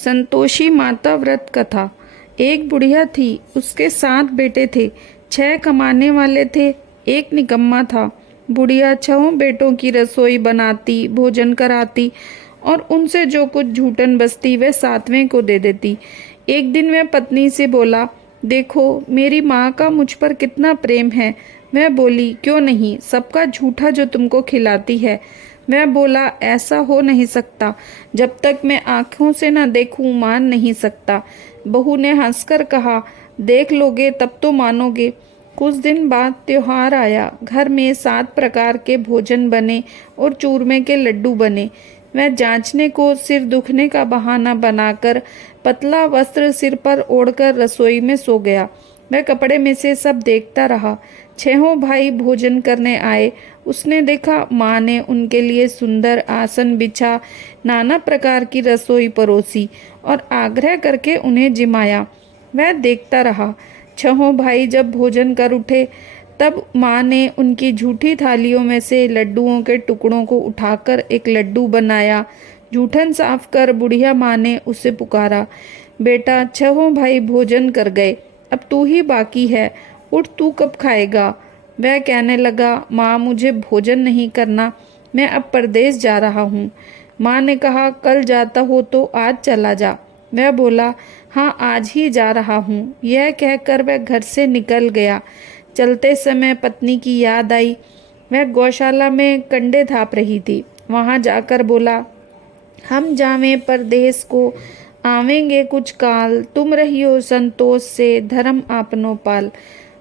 संतोषी माता व्रत कथा। एक बुढ़िया थी, उसके 7 बेटे थे। 6 कमाने वाले थे, एक निकम्मा था। बुढ़िया 6 बेटों की रसोई बनाती, भोजन कराती और उनसे जो कुछ झूठन बचती वह 7वें को दे देती। एक दिन वह पत्नी से बोला, देखो मेरी माँ का मुझ पर कितना प्रेम है। वह बोली, क्यों नहीं, सबका झूठा जो तुमको खिलाती है। वह बोला, ऐसा हो नहीं सकता, जब तक मैं आंखों से न देखूं मान नहीं सकता। बहू ने हंसकर कहा, देख लोगे तब तो मानोगे। कुछ दिन बाद त्योहार आया। घर में 7 प्रकार के भोजन बने और चूरमे के लड्डू बने। वह जांचने को सिर दुखने का बहाना बनाकर पतला वस्त्र सिर पर ओढ़कर रसोई में सो गया। वह कपड़े में से सब देखता रहा। 6 भाई भोजन करने आए। उसने देखा माँ ने उनके लिए सुंदर आसन बिछा, नाना प्रकार की रसोई परोसी और आग्रह करके उन्हें जिमाया। वह देखता रहा। 6 भाई जब भोजन कर उठे तब माँ ने उनकी झूठी थालियों में से लड्डुओं के टुकड़ों को उठाकर एक लड्डू बनाया। जूठन साफ कर बुढ़िया माँ ने उसे पुकारा, बेटा 6 भाई भोजन कर गए, अब तू ही बाकी है, उठ तू कब खाएगा। वह कहने लगा, माँ मुझे भोजन नहीं करना, मैं अब परदेश जा रहा हूँ। माँ ने कहा, कल जाता हो तो आज चला जा। वह बोला, हाँ आज ही जा रहा हूँ। यह कहकर वह घर से निकल गया। चलते समय पत्नी की याद आई। वह गौशाला में कंडे थाप रही थी। वहां जाकर बोला, हम जावें परदेस को, आवेंगे कुछ काल, तुम रहियो संतोष से, धर्म आपनो पाल।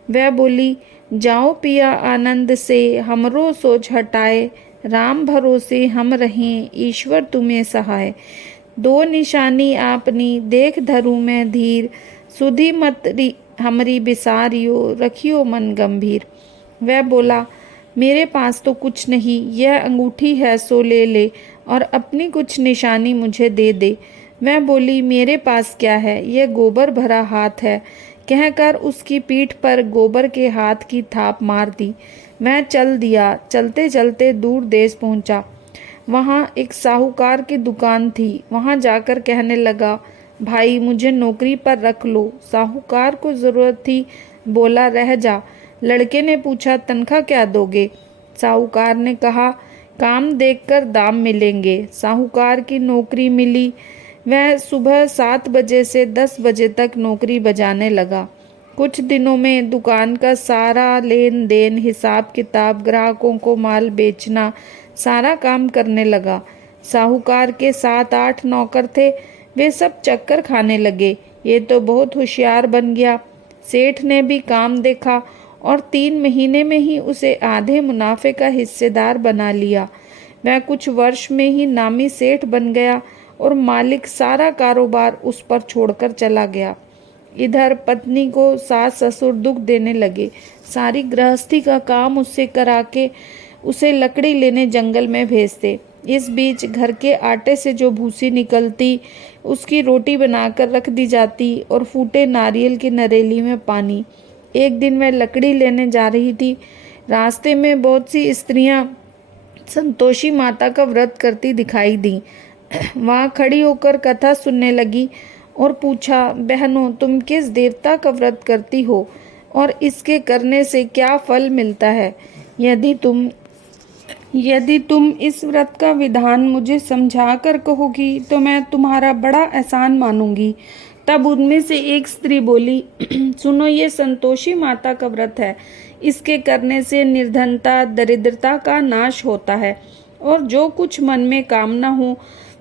वह बोली, जाओ पिया आनंद से, हमरो सोच हटाए, राम भरोसे हम रहें, ईश्वर तुम्हें सहाय। 2 निशानी आपनी देख धरू मैं धीर, सुधी मत हमरी बिसारियो, रखियो मन गंभीर। वह बोला, मेरे पास तो कुछ नहीं, यह अंगूठी है सो ले ले और अपनी कुछ निशानी मुझे दे दे। मैं बोली, मेरे पास क्या है, यह गोबर भरा हाथ है। कहकर उसकी पीठ पर गोबर के हाथ की थाप मार दी। मैं चल दिया। चलते चलते दूर देश पहुंचा। वहां एक साहूकार की दुकान थी। वहां जाकर कहने लगा, भाई मुझे नौकरी पर रख लो। साहूकार को जरूरत थी, बोला, रह जा। लड़के ने पूछा, तनख्वाह क्या दोगे। साहूकार ने कहा, काम देखकर दाम मिलेंगे। साहूकार की नौकरी मिली। वह सुबह 7 बजे से 10 बजे तक नौकरी बजाने लगा। कुछ दिनों में दुकान का सारा लेन देन, हिसाब किताब, ग्राहकों को माल बेचना, सारा काम करने लगा। साहूकार के 7-8 नौकर थे, वे सब चक्कर खाने लगे। ये तो बहुत होशियार बन गया। सेठ ने भी काम देखा और 3 महीने में ही उसे आधे मुनाफे का हिस्सेदार बना लिया। वह कुछ वर्ष में ही नामी सेठ बन गया और मालिक सारा कारोबार उस पर छोड़कर चला गया। इधर पत्नी को सास ससुर दुख देने लगे। सारी गृहस्थी का काम उससे करा के उसे लकड़ी लेने जंगल में भेजते। इस बीच घर के आटे से जो भूसी निकलती उसकी रोटी बनाकर रख दी जाती और फूटे नारियल की नरेली में पानी। एक दिन वह लकड़ी लेने जा रही थी। रास्ते में बहुत सी स्त्रियां संतोषी माता का व्रत करती दिखाई दी। वहां खड़ी होकर कथा सुनने लगी और पूछा, बहनों तुम किस देवता का व्रत करती हो और इसके करने से क्या फल मिलता है। यदि तुम इस व्रत का विधान मुझे समझा कर कहोगी तो मैं तुम्हारा बड़ा एहसान मानूंगी। तब उनमें से एक स्त्री बोली, सुनो, ये संतोषी माता का व्रत है। इसके करने से निर्धनता, दरिद्रता का नाश होता है और जो कुछ मन में कामना हो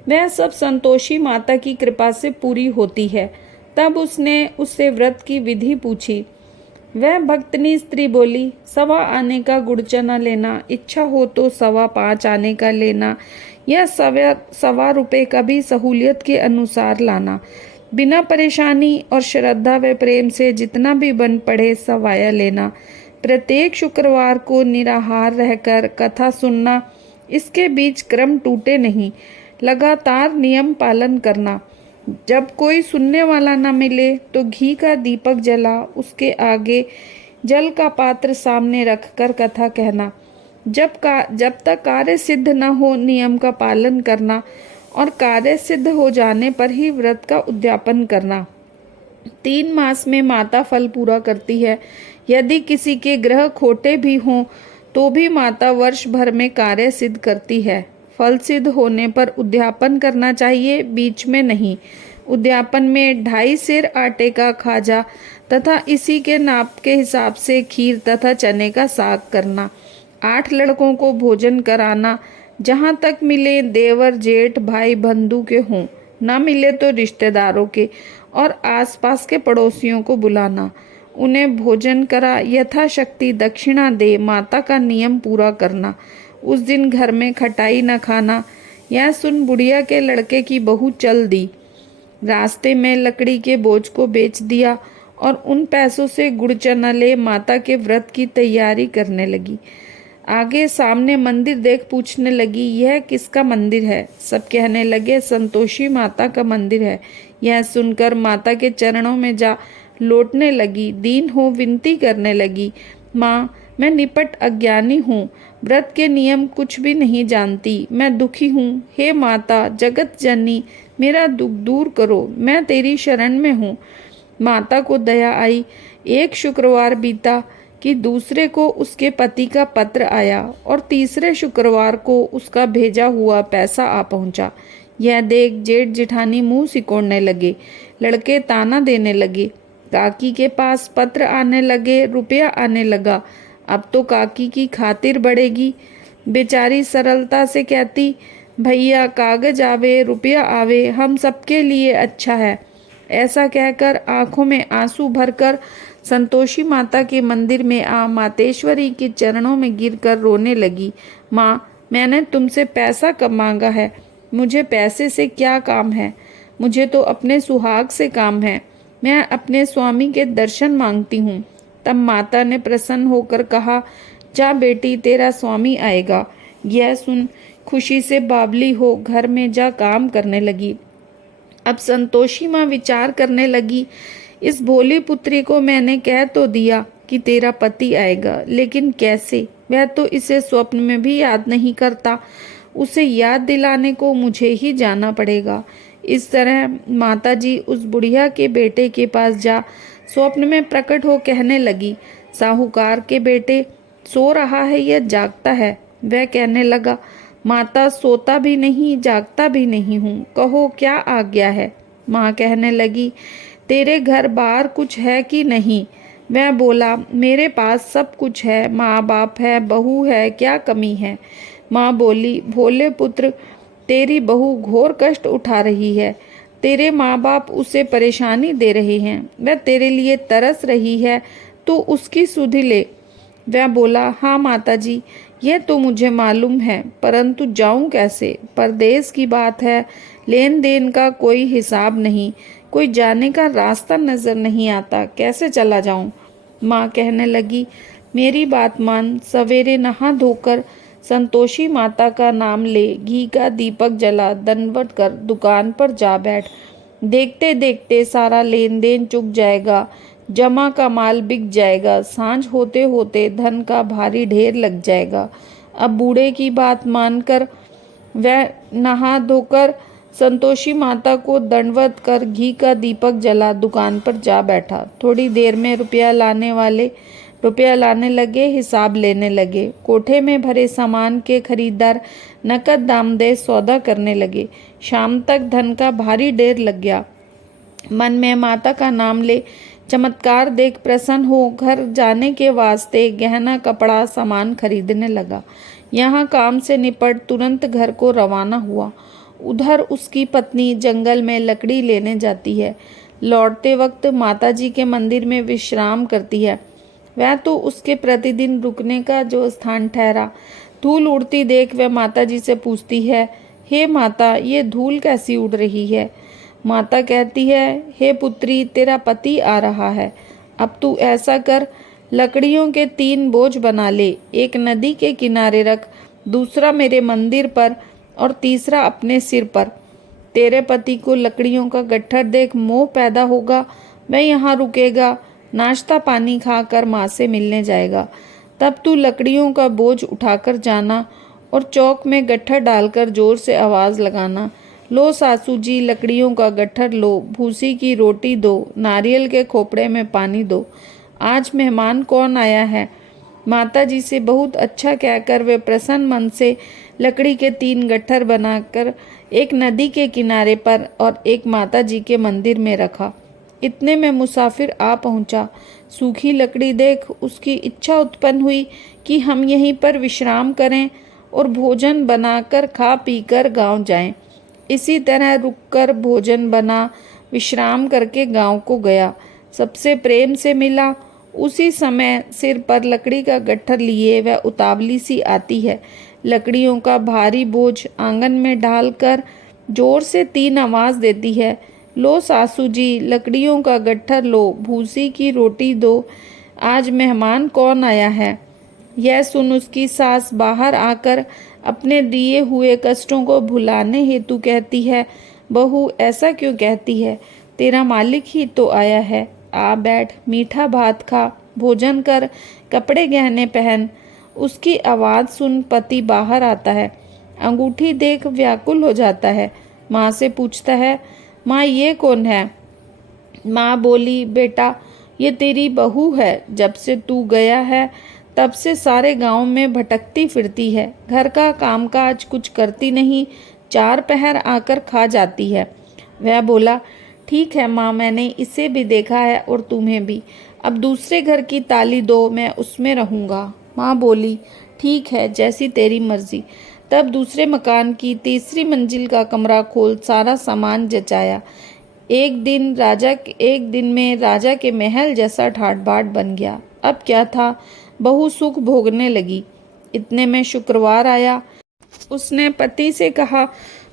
वह सब संतोषी माता की कृपा से पूरी होती है। तब उसने उससे व्रत की विधि पूछी। वह भक्तनी स्त्री बोली, 1.25 आने का गुड़ चना लेना, इच्छा हो तो 5.25 आने का लेना, या 1.25 रुपए का भी सहूलियत के अनुसार लाना। बिना परेशानी और श्रद्धा व प्रेम से जितना भी बन पड़े सवाया लेना। प्रत्येक शुक्रवार को निराहार रहकर कथा सुनना। इसके बीच क्रम टूटे नहीं, लगातार नियम पालन करना। जब कोई सुनने वाला न मिले तो घी का दीपक जला उसके आगे जल का पात्र सामने रखकर कथा कहना। जब तक कार्य सिद्ध न हो नियम का पालन करना और कार्य सिद्ध हो जाने पर ही व्रत का उद्यापन करना। 3 मास में माता फल पूरा करती है। यदि किसी के ग्रह खोटे भी हों तो भी माता वर्ष भर में कार्य सिद्ध करती है। फल सिद्ध होने पर उद्यापन करना चाहिए, बीच में नहीं। उद्यापन में 2.5 सेर आटे का खाजा तथा इसी के नाप के हिसाब से खीर तथा चने का साग करना। 8 लड़कों को भोजन कराना। जहाँ तक मिले देवर जेठ भाई बंधु के हों, न मिले तो रिश्तेदारों के और आसपास के पड़ोसियों को बुलाना। उन्हें भोजन करा, यथाशक्ति दक्षिणा दे, माता का नियम पूरा करना। उस दिन घर में खटाई न खाना। यह सुन बुढ़िया के लड़के की बहू चल दी। रास्ते में लकड़ी के बोझ को बेच दिया और उन पैसों से गुड़ चना ले माता के व्रत की तैयारी करने लगी। आगे सामने मंदिर देख पूछने लगी, यह किसका मंदिर है? सब कहने लगे, संतोषी माता का मंदिर है। यह सुनकर माता के चरणों में जा लौटने लगी, दीन हो विनती करने लगी, माँ मैं निपट अज्ञानी हूँ, व्रत के नियम कुछ भी नहीं जानती, मैं दुखी हूँ। हे माता जगत जननी, मेरा दुख दूर करो, मैं तेरी शरण में हूँ। माता को दया आई। एक शुक्रवार बीता कि दूसरे को उसके पति का पत्र आया और तीसरे शुक्रवार को उसका भेजा हुआ पैसा आ पहुंचा। यह देख जेठ जेठानी मुंह सिकोड़ने लगे। लड़के ताना देने लगे। काकी के पास पत्र आने लगे, रुपया आने लगा। अब तो काकी की खातिर बढ़ेगी। बेचारी सरलता से कहती, भैया कागज आवे रुपया आवे, हम सबके लिए अच्छा है। ऐसा कहकर आंखों में आंसू भरकर संतोषी माता के मंदिर में आ मातेश्वरी के चरणों में गिरकर रोने लगी। माँ मैंने तुमसे पैसा कब मांगा है? मुझे पैसे से क्या काम है? मुझे तो अपने सुहाग से काम है। मैं अपने स्वामी के दर्शन मांगती हूँ। तब माता ने प्रसन्न होकर कहा, जा बेटी तेरा स्वामी आएगा। यह सुन खुशी से बावली हो घर में जा काम करने लगी। अब संतोषी माँ विचार करने लगी, इस भोली पुत्री को मैंने कह तो दिया कि तेरा पति आएगा, लेकिन कैसे? वह तो इसे स्वप्न में भी याद नहीं करता। उसे याद दिलाने को मुझे ही जाना पड़ेगा। इस तरह माताजी उस बुढ़िया के बेटे के पास जा स्वप्न में प्रकट हो कहने लगी, साहूकार के बेटे सो रहा है या जागता है? वह कहने लगा, माता सोता भी नहीं जागता भी नहीं हूँ, कहो क्या आज्ञा है? माँ कहने लगी, तेरे घर बार कुछ है कि नहीं? वह बोला, मेरे पास सब कुछ है, माँ बाप है, बहू है, क्या कमी है? माँ बोली, भोले पुत्र तेरी बहू घोर कष्ट उठा रही है। तेरे माँ बाप उसे परेशानी दे रहे हैं। वह तेरे लिए तरस रही है, तो उसकी सुधि ले। वह बोला, हाँ माताजी यह तो मुझे मालूम है, परंतु जाऊं कैसे? परदेश की बात है, लेन देन का कोई हिसाब नहीं, कोई जाने का रास्ता नजर नहीं आता, कैसे चला जाऊं? माँ कहने लगी, मेरी बात मान, सवेरे नहा धोकर संतोषी माता का नाम ले, घी का दीपक जला, दंडवत कर दुकान पर जा बैठ। देखते देखते सारा लेन देन चुक जाएगा, जमा का माल बिक जाएगा, सांझ होते होते धन का भारी ढेर लग जाएगा। अब बूढ़े की बात मानकर वह नहा धोकर संतोषी माता को दंडवत कर घी का दीपक जला दुकान पर जा बैठा। थोड़ी देर में रुपया लाने वाले रुपया लाने लगे, हिसाब लेने लगे। कोठे में भरे सामान के खरीदार नकद दाम दे सौदा करने लगे। शाम तक धन का भारी ढेर लग गया। मन में माता का नाम ले चमत्कार देख प्रसन्न हो घर जाने के वास्ते गहना कपड़ा सामान खरीदने लगा। यहाँ काम से निपट तुरंत घर को रवाना हुआ। उधर उसकी पत्नी जंगल में लकड़ी लेने जाती है। लौटते वक्त माताजी के मंदिर में विश्राम करती है। वह तो उसके प्रतिदिन रुकने का जो स्थान ठहरा। धूल उड़ती देख वह माताजी से पूछती है, हे माता ये धूल कैसी उड़ रही है? माता कहती है, हे पुत्री तेरा पति आ रहा है। अब तू ऐसा कर, लकड़ियों के 3 बोझ बना ले, एक नदी के किनारे रख, दूसरा मेरे मंदिर पर और तीसरा अपने सिर पर। तेरे पति को लकड़ियों का गट्ठर देख मोह पैदा होगा, वह यहाँ रुकेगा, नाश्ता पानी खाकर माँ से मिलने जाएगा। तब तू लकड़ियों का बोझ उठाकर जाना और चौक में गट्ठर डालकर जोर से आवाज़ लगाना। लो सासू जी लकड़ियों का गट्ठर लो, भूसी की रोटी दो, नारियल के खोपड़े में पानी दो। आज मेहमान कौन आया है? माता जी से बहुत अच्छा कहकर वे प्रसन्न मन से लकड़ी के 3 गट्ठर बनाकर एक नदी के किनारे पर और एक माता जी के मंदिर में रखा। इतने में मुसाफिर आ पहुंचा। सूखी लकड़ी देख उसकी इच्छा उत्पन्न हुई कि हम यहीं पर विश्राम करें और भोजन बनाकर खा पीकर गांव जाएं। इसी तरह रुककर भोजन बना विश्राम करके गांव को गया। सबसे प्रेम से मिला। उसी समय सिर पर लकड़ी का गट्ठर लिए वह उतावली सी आती है। लकड़ियों का भारी बोझ आंगन में डालकर जोर से 3 आवाज देती है, लो सासू जी लकड़ियों का गट्ठर लो, भूसी की रोटी दो। आज मेहमान कौन आया है? यह सुन उसकी सास बाहर आकर अपने दिए हुए कष्टों को भुलाने हेतु कहती है, बहू ऐसा क्यों कहती है? तेरा मालिक ही तो आया है। आ बैठ, मीठा भात खा, भोजन कर, कपड़े गहने पहन। उसकी आवाज़ सुन पति बाहर आता है। अंगूठी देख व्याकुल हो जाता है। माँ से पूछता है, माँ ये कौन है? माँ बोली, बेटा ये तेरी बहू है। जब से तू गया है तब से सारे गांव में भटकती फिरती है। घर का कामकाज कुछ करती नहीं, 4 पहर आकर खा जाती है। वह बोला, ठीक है माँ, मैंने इसे भी देखा है और तुम्हें भी। अब दूसरे घर की ताली दो, मैं उसमें रहूँगा। माँ बोली, ठीक है, जैसी तेरी मर्जी। तब दूसरे मकान की तीसरी मंजिल का कमरा खोल सारा सामान जचाया। एक दिन में राजा के महल जैसा ठाट बाट बन गया। अब क्या था, बहू सुख भोगने लगी। इतने में शुक्रवार आया। उसने पति से कहा,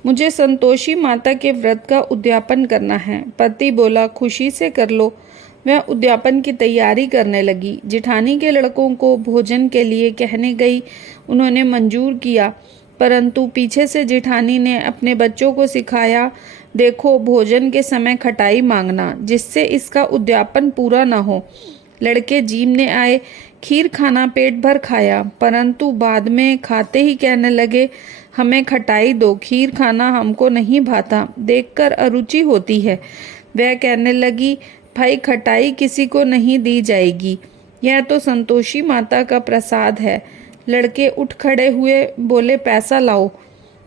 मुझे संतोषी माता के व्रत का उद्यापन करना है। पति बोला, खुशी से कर लो। वह उद्यापन की तैयारी करने लगी। जिठानी के लड़कों को भोजन के लिए कहने गई। उन्होंने मंजूर किया, परंतु पीछे से जिठानी ने अपने बच्चों को सिखाया, देखो भोजन के समय खटाई मांगना, जिससे इसका उद्यापन पूरा न हो। लड़के जीमने आए, खीर खाना पेट भर खाया, परंतु बाद में खाते ही कहने लगे, हमें खटाई दो, खीर खाना हमको नहीं भाता, देखकर अरुचि होती है। वह कहने लगी, भाई खटाई किसी को नहीं दी जाएगी, यह तो संतोषी माता का प्रसाद है। लड़के उठ खड़े हुए, बोले पैसा लाओ।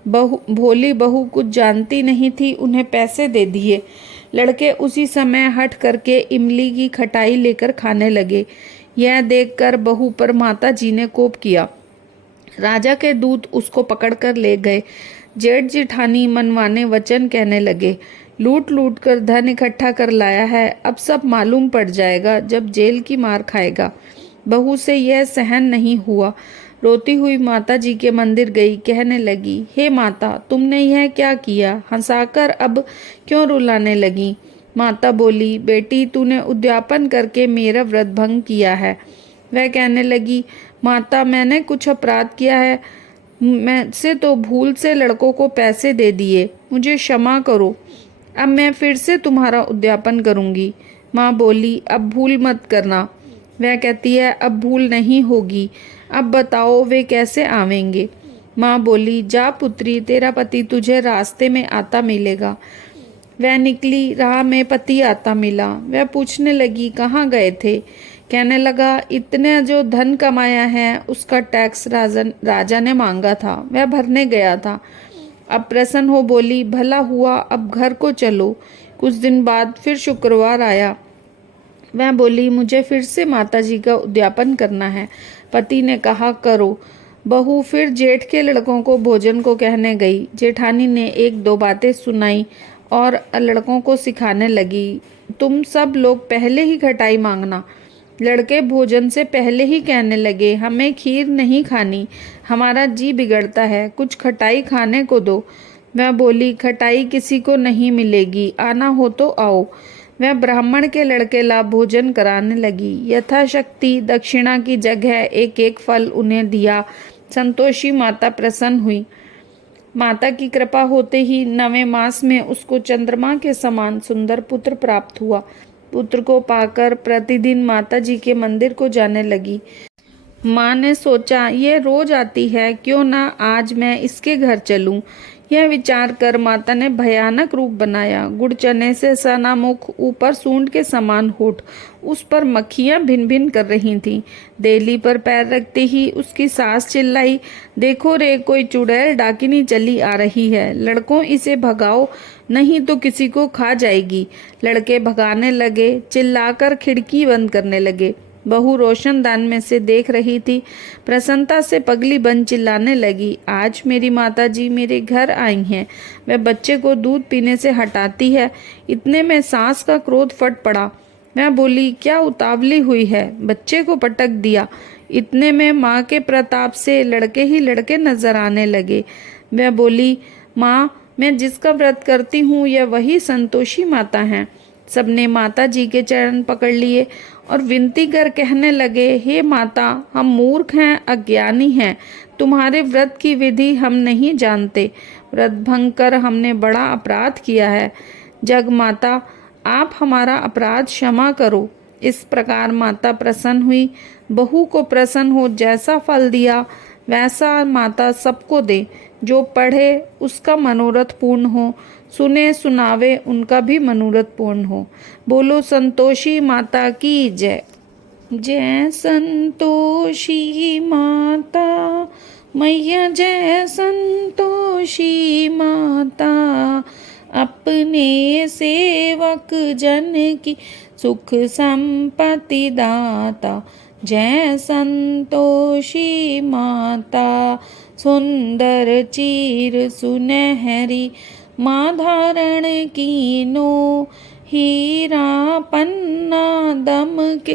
भोली बहू कुछ जानती नहीं थी, उन्हें पैसे दे दिए। लड़के उसी समय हट करके इमली की खटाई लेकर खाने लगे। यह देखकर बहू पर माता जी ने कोप किया। राजा के दूत उसको पकड़कर ले गए। जेठ जिठानी मनवाने वचन कहने लगे, लूट लूट कर धन इकट्ठा कर लाया है, अब सब मालूम पड़ जाएगा जब जेल की मार खाएगा। बहू से यह सहन नहीं हुआ। रोती हुई माता जी के मंदिर गई, कहने लगी, हे माता, तुमने यह क्या किया? हंसाकर अब क्यों रुलाने लगी? माता बोली, बेटी तूने उद्यापन करके मेरा व्रत भंग किया है। वह कहने लगी, माता मैंने कुछ अपराध किया है, मैं से तो भूल से लड़कों को पैसे दे दिए, मुझे क्षमा करो, अब मैं फिर से तुम्हारा उद्यापन करूंगी। माँ बोली, अब भूल मत करना। वह कहती है, अब भूल नहीं होगी, अब बताओ वे कैसे आवेंगे? माँ बोली, जा पुत्री, तेरा पति तुझे रास्ते में आता मिलेगा। वह निकली, राह में पति आता मिला। वह पूछने लगी, कहाँ गए थे? कहने लगा, इतने जो धन कमाया है उसका टैक्स राजा ने मांगा था, वह भरने गया था। अब प्रसन्न हो बोली, भला हुआ, अब घर को चलो। कुछ दिन बाद फिर शुक्रवार आया। वह बोली, मुझे फिर से माता जी का उद्यापन करना है। पति ने कहा, करो। बहू फिर जेठ के लड़कों को भोजन को कहने गई। जेठानी ने 1-2 बातें सुनाई और लड़कों को सिखाने लगी, तुम सब लोग पहले ही खटाई मांगना। लड़के भोजन से पहले ही कहने लगे, हमें खीर नहीं खानी, हमारा जी बिगड़ता है, कुछ खटाई खाने को दो। वह बोली, खटाई किसी को नहीं मिलेगी, आना हो तो आओ। वह ब्राह्मण के लड़के ला भोजन कराने लगी। यथाशक्ति दक्षिणा की जगह एक एक फल उन्हें दिया। संतोषी माता प्रसन्न हुई। माता की कृपा होते ही 9वें मास में उसको चंद्रमा के समान सुंदर पुत्र प्राप्त हुआ। पुत्र को पाकर प्रतिदिन माता जी के मंदिर को जाने लगी। माँ ने सोचा, ये रोज आती है, क्यों ना आज मैं इसके घर चलूं। यह विचार कर माता ने भयानक रूप बनाया। गुड़ चने से सना मुख, ऊपर सूंड के समान होठ, उस पर मक्खियां भिन भिन कर रही थीं। देली पर पैर रखते ही उसकी सास चिल्लाई, देखो रे, कोई चुड़ैल डाकिनी चली आ रही है, लड़कों इसे भगाओ, नहीं तो किसी को खा जाएगी। लड़के भगाने लगे, चिल्लाकर खिड़की बंद करने लगे। बहू रोशनदान में से देख रही थी। प्रसन्नता से पगली बन चिल्लाने लगी, आज मेरी माताजी मेरे घर आई हैं। वह बच्चे को दूध पीने से हटाती है। इतने में सास का क्रोध फट पड़ा। मैं बोली, क्या उतावली हुई है? बच्चे को पटक दिया। इतने में माँ के प्रताप से लड़के ही लड़के नजर आने लगे। मैं बोली, माँ, मैं जिसका व्रत करती हूँ यह वही संतोषी माता हैं। सबने माता जी के चरण पकड़ लिए और विनती कर कहने लगे, हे माता, हम मूर्ख हैं, अज्ञानी हैं, तुम्हारे व्रत की विधि हम नहीं जानते। व्रत भंग कर हमने बड़ा अपराध किया है। जग माता, आप हमारा अपराध क्षमा करो। इस प्रकार माता प्रसन्न हुई। बहू को प्रसन्न हो जैसा फल दिया वैसा माता सबको दे। जो पढ़े उसका मनोरथ पूर्ण हो, सुने सुनावे उनका भी मनोरथ पूर्ण हो। बोलो संतोषी माता की जय। जय संतोषी माता मैया, जय संतोषी माता, अपने सेवक जन की सुख संपत्ति दाता। जय संतोषी माता, सुंदर चीर सुनहरी माँ धारण कीनो, हीरा पन्ना दम के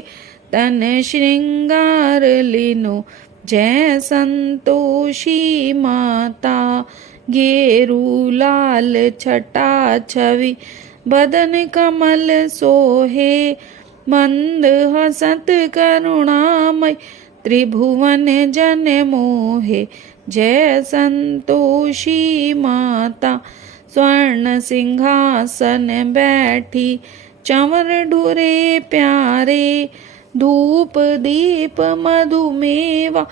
तन श्रृंगार लीनो। जय संतोषी माता, गेरू लाल छटा छवि बदन कमल सोहे, मंद हसत करुणामय त्रिभुवन जन मोहे। जय संतोषी माता, स्वर्ण सिंहासन बैठी चंवर ढुरे प्यारे, धूप दीप मधुमेवा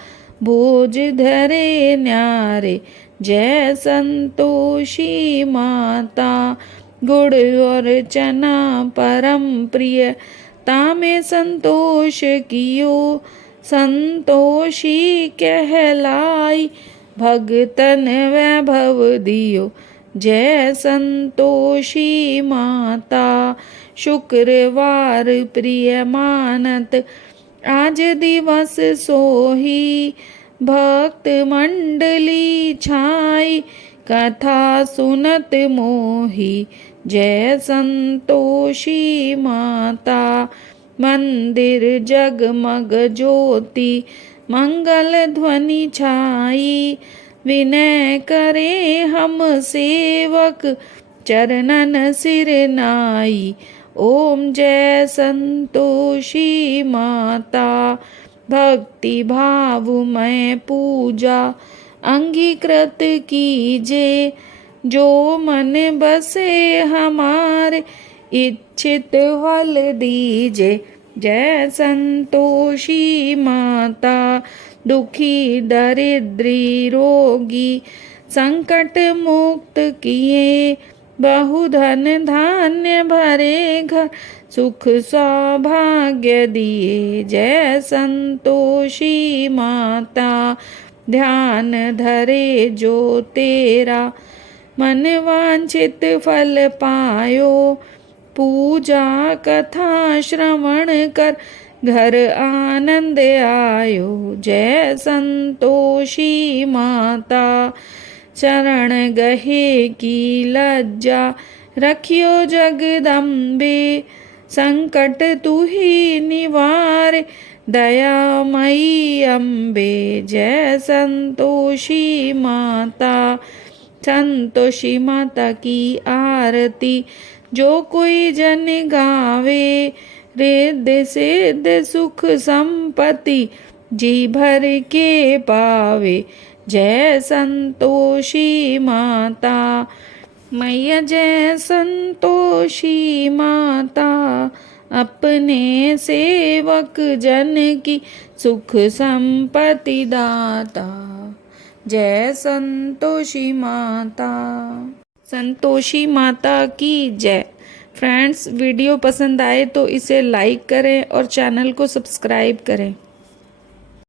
भोज धरे न्यारे। जय संतोषी माता, गुड़ और चना परम प्रिय तामे संतोष कियो, संतोषी कहलाई भगतन वैभव दियो। जय संतोषी माता, शुक्रवार प्रिय मानत आज दिवस सोही, भक्त मंडली छाई कथा सुनत मोही। जय संतोषी माता, मंदिर जगमग ज्योति मंगल ध्वनि छाई, विनय करे हम सेवक चरणन सिर नाई। ओम जय संतोषी माता, भक्ति भावमय पूजा अंगीकृत कीजे, जो मन बसे हमारे इच्छित फल दीजे। जय संतोषी माता, दुखी दरिद्री रोगी संकट मुक्त किए, बहुधन धान्य भरे घर सुख सौभाग्य दिए। जय संतोषी माता, ध्यान धरे जो तेरा मन वांछित फल पायो, पूजा कथा श्रवण कर घर आनंद आयो। जय संतोषी माता, चरण गहे की लज्जा रखियो जगदम्बे, संकट तू ही निवार दयामयी अम्बे। जय संतोषी माता, संतोषी माता की आरती जो कोई जन गावे, रिद्धि सिद्धि सुख संपत्ति जी भर के पावे। जय संतोषी माता मैया, जय संतोषी माता, अपने सेवक जन की सुख संपत्ति दाता। जय संतोषी माता। संतोषी माता की जय। फ्रेंड्स, वीडियो पसंद आए तो इसे लाइक करें और चैनल को सब्सक्राइब करें।